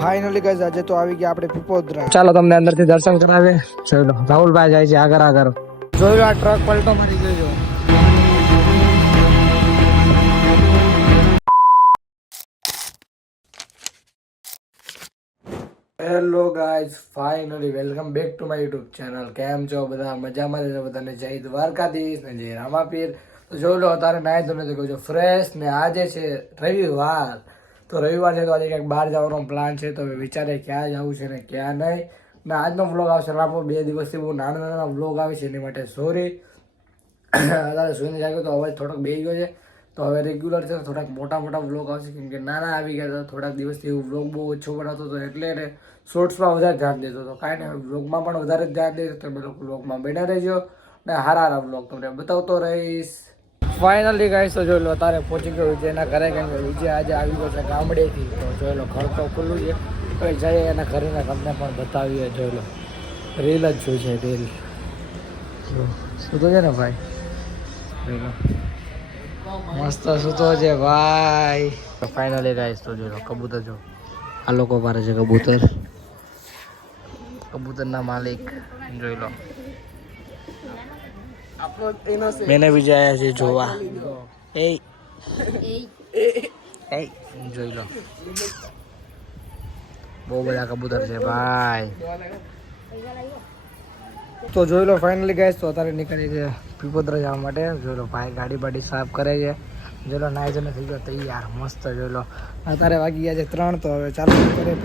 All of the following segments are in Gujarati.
ફાઇનલી ગાઈસ આજે તો આવી ગયા આપણે પીપોદરા. ચાલો તમને અંદરથી દર્શન કરાવે. ચલો રાહુલભાઈ જાય છે આગળ. જોયું આ ટ્રક પલટો મારી જોજો. Hello guys, finally welcome back to my YouTube channel. કેમ છો બધા? મજામાં જ બધાને. જય દ્વારકાધીશ ને જય રામાપીર. તો જોઈ લો અત્યારે નાઈ ધોઈને કહું છું ફ્રેશ ને આજે છે રવિવાર. તો રવિવાર છે તો આજે ક્યાંક બહાર જવાનો પ્લાન છે. તો વિચારે ક્યાં જવું છે ને ક્યાં નહીં. ને આજનો વ્લોગ આવશે લાંબો, 2 દિવસથી બહુ નાના વ્લોગ આવે છે એની માટે સોરી. અત્યારે સુઈને જાગ્યો તો અવાજ થોડોક બેસી ગયો છે. તો હવે રેગ્યુલર છે થોડાક મોટા વ્લોગ આવશે, કેમ કે નાના આવી ગયા હતા. થોડાક દિવસથી એવું વ્લોગ બહુ ઓછો બનાવતો હતો એટલે શોર્ટ્સમાં વધારે ધ્યાન દેતો હતો. કાંઈ નહીં, વ્લોગમાં પણ વધારે ધ્યાન દઈશ. તો તમે લોકો વ્લોગમાં બન્યા રહેજો ને હારા વ્લોગ તમને બતાવતો રહીશ. ફાઇનલી ગાઈસ તો જોઈ લો તારે પહોંચી ગયો વિજયના ઘરે. કેમ કે વિજય આજે આવી ગયો છે ગામડેથી. તો જોઈ લો ઘર તો ખુલ્લું છે. હવે જઈએ એના ઘરેના તમને પણ બતાવીએ. જોઈ લો રીલ જ જોઈ છે, રીલ શું તો છે ને ભાઈ. જોઈ લો મસ્ત સૂતો છે ભાઈ. ફાઇનલી ગાઈસ તો જોઈ લો કબૂતર જો આ લોકો પારે છે. કબૂતરના માલિક જોઈ લો. મેને બી જાય છે જોવા. એ જોઈ લો બહુ બધા કબૂતર છે ભાઈ. તો જોઈ લો ફાઇનલી ગાઈસ તો અત્યારે નીકળી છે પીપોદરા જવા માટે. જોઈ લો ભાઈ ગાડી બાડી સાફ કરે છે. જોઈ લો નાઈ જઈને થઈ ગયો તૈયાર મસ્ત. જોઈ લો અત્યારે વાગી ગયા છે 3. તો હવે ચાલો કરીએ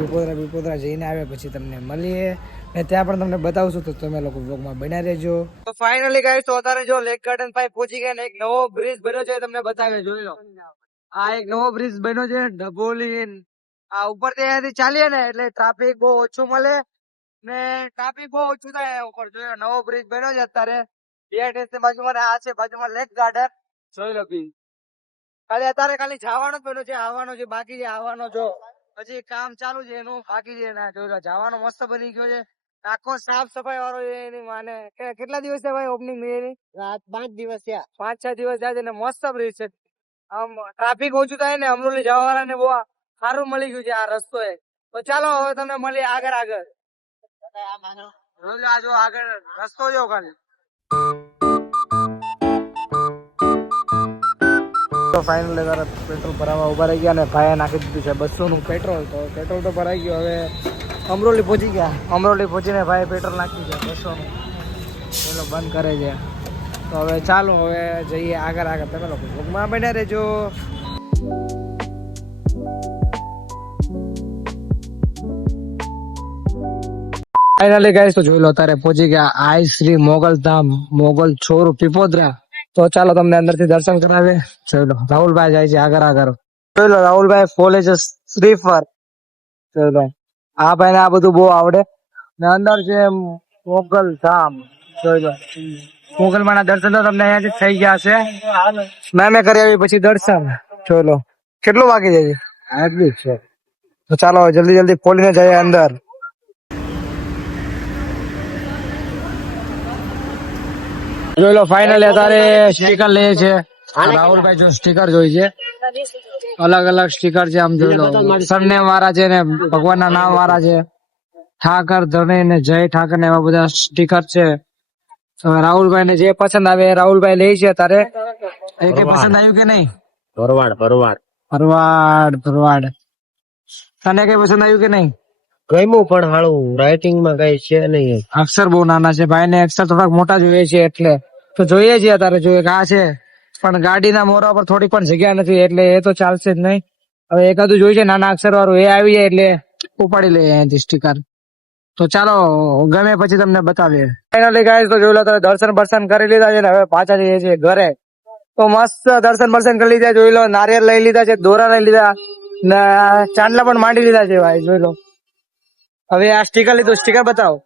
પીપોદરા જઈને આવ્યા પછી તમને મળીએ ને ત્યાં પણ તમને બતાવશું. તો તમે લોકો બ્લોગમાં બન્યા રહેજો. તો ફાઇનલી ગાઈસ તો અત્યારે જો લેક ગાર્ડન પાસે પહોંચી ગયા ને એક નવો બ્રિજ બન્યો છે તમને બતાવે. જોઈ લો આ એક નવો બ્રિજ બન્યો છે ડબોલી. આ ઉપરથી અહીંયાથી ચાલીએ ને એટલે ટ્રાફિક બહુ ઓછું મળે ને ટ્રાફિક બહુ ઓછું થાય ઉપર. જોયો નવો બ્રિજ બન્યો છે અત્યારે BRTS ની બાજુમાં. આ છે બાજુમાં લેક ગાર્ડન. જોઈ લો બી ખાલી જવાનો જ બન્યો છે, આવવાનો છે બાકી છે. આવવાનો જો હજી કામ ચાલુ છે એનું બાકી છે. ના જોઈ લો જવાનો મસ્ત બની ગયો છે. આખો સાફ સફાઈ વાળો છે એની માને. કેટલા દિવસ થયા ભાઈ ઓપનિંગ ની એની? 5 દિવસ થયા. 5-6 દિવસ થયા છે ને મસ્ત બ્રિજ છે. આમ ટ્રાફિક ઓછું થાય ને અમરોલી જવા વાળા ને બહુ સારું મળી ગયું છે આ રસ્તો. તો ચાલો હવે તમને મળીએ આગળ. આ જો આગળ રસ્તો જો ખાલી. તો ફાઇનલી તારા પેટ્રોલ ભરાવા ઉભા રહી ગયા ને ભાઈએ નાખી દીધું છે 200 નું પેટ્રોલ. તો પેટ્રોલ તો ભરાઈ ગયું. હવે અમરોલી પહોંચી ગયા. અમરોલી પહોંચીને ભાઈ પેટ્રોલ નાખ્યું છે 200 નું. પેલો બંધ કરે છે. તો હવે ચાલો હવે જઈએ આગળ. તમે લોકો ભોગમાં બન્યા રહેજો. ફાઇનલી ગાઈસ તો જોઈ લો અત્યારે પહોંચી ગયા આઈ શ્રી મોગલ ધામ મોગલ છોરું પીપોદરા. તો ચાલો તમને અંદરથી દર્શન કરાવે. જોઈ લો રાહુલભાઈ જાય છે આગળ. જોઈ લો રાહુલભાઈ ફોલે છે શ્રીફર. જોઈ લો આ ભાઈ ને આ બધું બહુ આવડે ને. અંદર છે મોગલ ધામ. જોઈ લો મોગલ માં ના દર્શન તો તમને અહીંયાથી થઈ ગયા છે. મેં કરી આવી પછી દર્શન. જોઈ લો કેટલું બાકી જાય છે. તો ચાલો જલ્દી ફોલીને જઈએ અંદર. જોઈ લો ફાઇનલી અત્યારે સ્ટીકર લે છે રાહુલભાઈ. જો સ્ટીકર જોઈ છે અલગ સ્ટીકર છે. આમ જોઈ લો સરનેમ વાળા છે ને ભગવાન ના નામ વાળા છે. ઠાકર ધણી ને જય ઠાકર ને એવા બધા સ્ટીકર છે. તો રાહુલભાઈ ને જે પસંદ આવે રાહુલભાઈ લે છે. તારે એક પસંદ આવ્યું કે નહીં? ભરવાડ તને કઈ પસંદ આવ્યું કે નહીં? ગમ્યું પણ હાળું રાઇટિંગ માં કઈ છે નહીં. અક્ષર બહુ નાના છે ભાઈ ને. અક્ષર થોડાક મોટા જોઈએ છે એટલે તો જોઈએ છીએ. તારે જોઈએ આ છે પણ ગાડીના મોરા પર થોડી પણ જગ્યા નથી એટલે એ તો ચાલશે જ નહીં. હવે એકાદું જોઈ છે નાના અક્ષર વાળું, એ આવી જાય એટલે ઉપાડી લઈએ અહીંયાથી સ્ટીકર. તો ચાલો ગમે પછી તમને બતાવીએ. ફાઇનલી ગાઈસ તો જોઈ લો તમે દર્શન કરી લીધા છે ને હવે પાછા જઈએ છીએ ઘરે. તો મસ્ત દર્શન કરી લીધા. જોઈ લો નારિયેળ લઈ લીધા છે, દોરા લઈ લીધા ને ચાંદલા પણ માંડી લીધા છે ભાઈ. જોઈ લો હવે આ સ્ટીકર લીધું. સ્ટીકર બતાવો.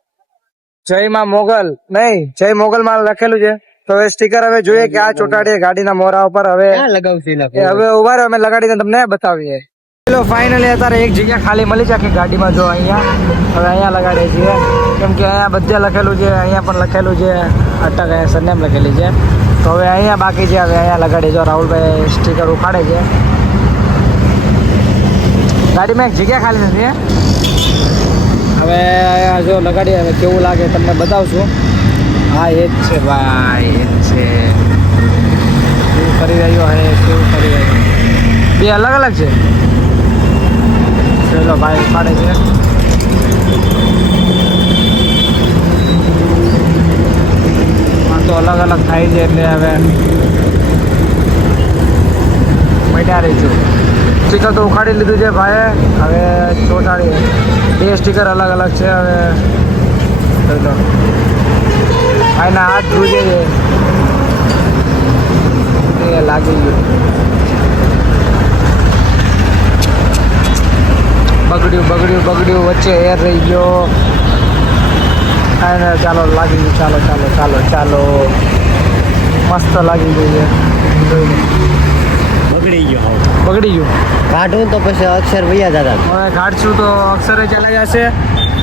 જય માં મોગલ નહીં, જય મોગલ માં લખેલું છે. તો હવે સ્ટીકર હવે જોઈએ કે આ ચોટાડીએ ગાડીના મોરા ઉપર. હવે ઉભા રહ્યો અમે લગાડીને તમને બતાવીએ. ફાઇનલી અત્યારે એક જગ્યા ખાલી મળી છે આખી ગાડીમાં. જો અહીંયા હવે અહીંયા લગાડીએ છીએ કેમ કે અહીંયા બધે લખેલું છે. અહીંયા પણ લખેલું છે અટક, અહીંયા સરનેમ લખેલી છે. તો હવે અહીંયા બાકી છે. હવે અહીંયા લગાડીએ. જો રાહુલભાઈ સ્ટીકર ઉખાડે છે. ગાડીમાં એક જગ્યા ખાલી નથી. હવે જો લગાડીએ હવે કેવું લાગે તમને બતાવશું. હા એ જ છે ભાઈ, એ જ છે. શું કરી રહ્યો હે, શું કરી રહ્યો? બે અલગ અલગ છે. ચલો ભાઈ ઉપાડે છે. આ તો અલગ અલગ થાય છે એટલે હવે મજા રહીશું. સ્ટીકર તો ઉખાડી લીધું છે ભાઈ. હવે ચોટાડી બે સ્ટીકર અલગ અલગ છે. હવે ચલો ભાઈના હાથ ધ્રુજે છે. એ લાગી ગયું. બગડ્યું વચ્ચે એર રહી ગયો. કાંઈ નહીં, ચાલો લાગી ગયું. ચાલો મસ્ત લાગી ગયું છે. બગડી ગયું. કાઢું તો પછી અક્ષર વૈયા દાદા. હવે કાઢશું તો અક્ષરે ચાલી જશે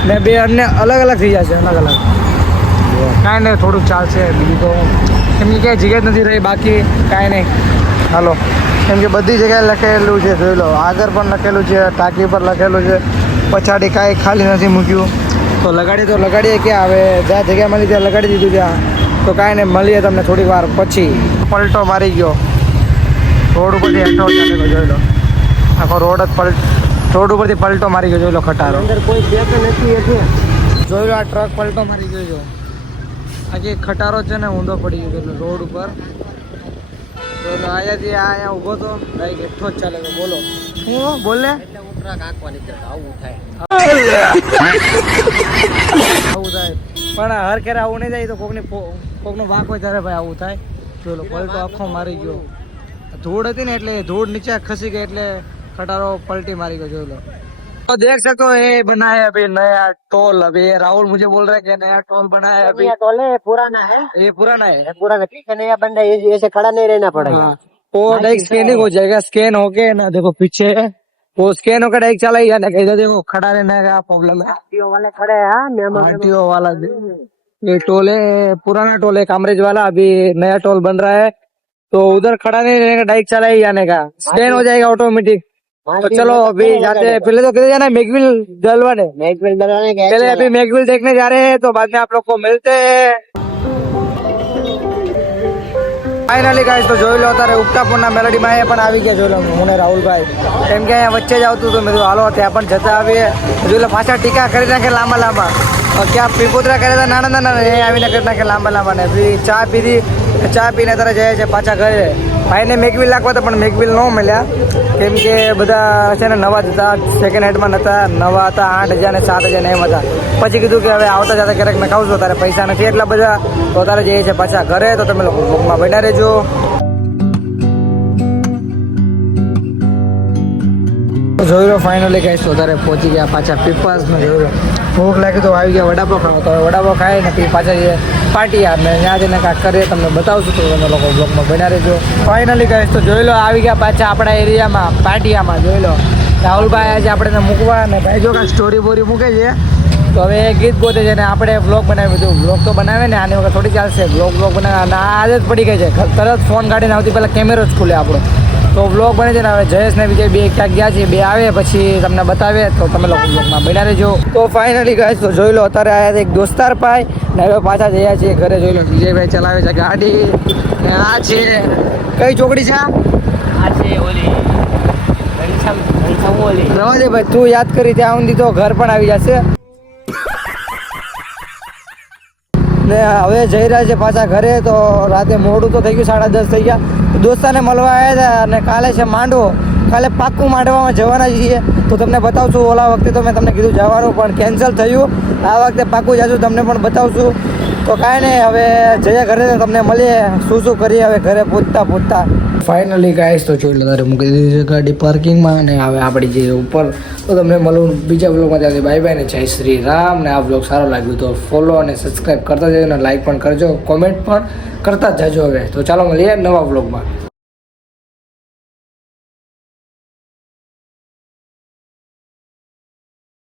ને બે અન્ય અલગ અલગ થઈ જશે. અલગ અલગ કાંઈ નહીં, થોડુંક ચાલશે. બીજું તો એમની ક્યાંય જગ્યા જ નથી રહી. બાકી કાંઈ નહીં, હાલો. કેમ કે બધી જગ્યાએ લખેલું છે, જોઈ લો. આગળ પણ લખેલું છે, ટાંકી પર લખેલું છે, પછાડી કાંઈ ખાલી નથી મૂક્યું. તો લગાડીએ ક્યાં? હવે જ્યાં જગ્યા મળી ત્યાં લગાડી દીધું ત્યાં. તો કાંઈ નહીં, મળીએ તમને થોડી વાર પછી. પલટો મારી ગયો. રોડ ઉપરથી હેઠો ચાલે ગયો, જોઈ લો. આખો રોડ ઉપરથી પલટો મારી ગયો, જોઈ લો. ખટારો અંદર કોઈ છે કે નથી એટલે જોઈ લો. આ ટ્રક પલટો મારી ગયો છે. આજે ખટારો છે ને ઊંધો પડી ગયો એટલે રોડ ઉપર. જોઈ લો, અહીંયાથી અહીંયા ઊભો તો ડાયરેક્ટ હેઠો જ ચાલે ગયો. બોલો હું બોલે એટલે ઉતરા કાકવાની જતા આવું થાય. આવું થાય પણ હર ક્યારે આવું નહીં થાય. તો કોકનો વાંક હોય ત્યારે ભાઈ આવું થાય. જોઈ લો, પલટો આખો મારી ગયો. ધૂળ હતી ને એટલે ધૂળ નીચે ખસી ગઈ એટલે खटारो पलटी मारी को जो लो तो देख सकते हो ये बना है अभी नया टोल। अभी राहुल मुझे बोल रहा है कि नया टोल बना है अभी। नया टोल है, पुराना है। ये पुराना है, पुराना ठीक है। नया बन रहा है, ऐसे खड़ा नहीं रहना पड़ेगा। हाँ, वो डायरेक्ट स्कैनिंग हो जाएगा। स्कैन होके ना देखो पीछे वो स्कैन होकर डायरेक्ट चला ही जाना। इधर देखो खड़ा रहने का प्रॉब्लम है। आरटीओ वाले खड़े हैं, आरटीओ वाला ये टोल है, पुराना टोल है कामरेज वाला। अभी नया टोल बन रहा है तो उधर खड़ा नहीं रहने का, डायरेक्ट चला ही जाने का। स्कैन हो जाएगा ऑटोमेटिक। तो चलो अभी जाते हैं। पहले तो किधर जाना है? मैकविल डलवाने। मैकविल डलवाने गए। पहले अभी मैकविल देखने जा रहे हैं तो बाद में आप लोग को मिलते हैं। ફાઇનલી ગાઈસ તો જોઈ લો અત્યારે ઉગતાપુરના મેલોડીમાં એ પણ આવી ગયા। જોઈ લો હું ને રાહુલભાઈ કેમ કે અહીંયા વચ્ચે જ આવતું તો મેં કીધું હાલો ત્યાં પણ જતા આવીએ। જોઈ લો પાછા ટીકા કરી નાખે લાંબા લાંબા। ક્યાં પીપોતરા કર્યા હતા નાના નાના, એ આવીને કરી નાખે લાંબા લાંબા ને પછી ચા પીધી। ચા પીને ત્યારે જાય છે પાછા ઘરે। ભાઈને મેકવિલ નાખવા હતા પણ મેકવિલ ન મળ્યા કેમ કે બધા છે ને નવા જ હતા, સેકન્ડ હેન્ડમાં નહોતા, નવા હતા 8,000 ને 7,000 એમ હતા। પછી કીધું કે હવે આવતા જતા ક્યારેક મેં ખાવશું, તારે પૈસા નથી એટલા બધા તો તારે જઈએ છે પાછા ઘરે। તો તમે લોકો બ્લોગમાં બન્યા રહેજો। જોઈ લો ફાઇનલી ગાઈસ તો તારે પહોંચી ગયા પાછા પીપલ્સમાં। જોઈ લો ભૂખ લાગી તો આવી ગયા વડાપાવ ખાવા। તો વડાપાવ ખાઈ ને પછી પાછા જઈએ પાર્ટી યાર ને ત્યાં જઈને કાંઈક કરીએ, તમને બતાવશું તો તમે લોકો બ્લોગમાં બન્યા રહેજો। ફાઇનલી ગાઈસ તો જોઈ લો આવી ગયા પાછા આપણા એરિયામાં પાટિયામાં। જોઈ લો રાહુલભાઈ આજે આપણે મૂકવા ને ભાઈ જો કાંઈક સ્ટોરી બોરી મૂકે છે તો હવે એ ગીત ગોતે છે ને આપણે બ્લોગ બનાવી દીધું। બ્લોગ તો બનાવે ને આની વખત થોડી ચાલશે, બ્લોગ બનાવે આદત પડી ગઈ છે। તરત ફોન કાઢીને આવતી પહેલાં કેમેરો જ ખુલે આપણો તો બ્લોગ બને છે ને। હવે જયેશ ને વિજય બે ક્યાંક ગયા છે, બે આવે પછી તમને બતાવે તો તમે લોકો બ્લોગમાં બન્યા રહેજો। તો ફાઇનલી ગાઈસ તો જોઈ લો અત્યારે આયા એક દોસ્તાર ભાઈ ને હવે પાછા જયા છીએ ઘરે। જોઈ લો વિજયભાઈ ચલાવે છે ગાડી ને આ છે કઈ ચોકડી છે? આ છે ઓલી ઘનશ્યામ ઓલી। રવા દે ભાઈ, તું યાદ કરી ત્યાં સુધી તો ઘર પણ આવી જશે ને હવે જઈ રહ્યા છે પાછા ઘરે। તો રાતે મોડું તો થઈ ગયું, 10:30 થઈ ગયા। દોસ્તાને મળવા આવ્યા હતા અને કાલે છે માંડવો, કાલે પાક્કું માંડવામાં જવાના છીએ તો તમને બતાવશું। ઓલા વખતે તો મેં તમને કીધું જવાનું પણ કેન્સલ થયું, આ વખતે પાક્કું જશું, તમને પણ બતાવશું। તો કાંઈ નહીં હવે જઈએ ઘરે તમને મળીએ શું શું કરીએ હવે ઘરે પહોંચતા। ફાઇનલી ગાઈસ તો જોઈ લો તારે મૂકી દીધી છે ગાડી પાર્કિંગમાં અને હવે આપણે જઈએ ઉપર। તો તમને મળું બીજા બ્લોગમાં, ત્યાંથી બાય બાય ને જય શ્રી રામ। ને આ બ્લોગ સારો લાગ્યો તો ફોલો અને સબસ્ક્રાઈબ કરતા જજો અને લાઈક પણ કરજો, કોમેન્ટ પણ કરતા જ જજો। હવે તો ચાલો મળીએ નવા બ્લોગમાં।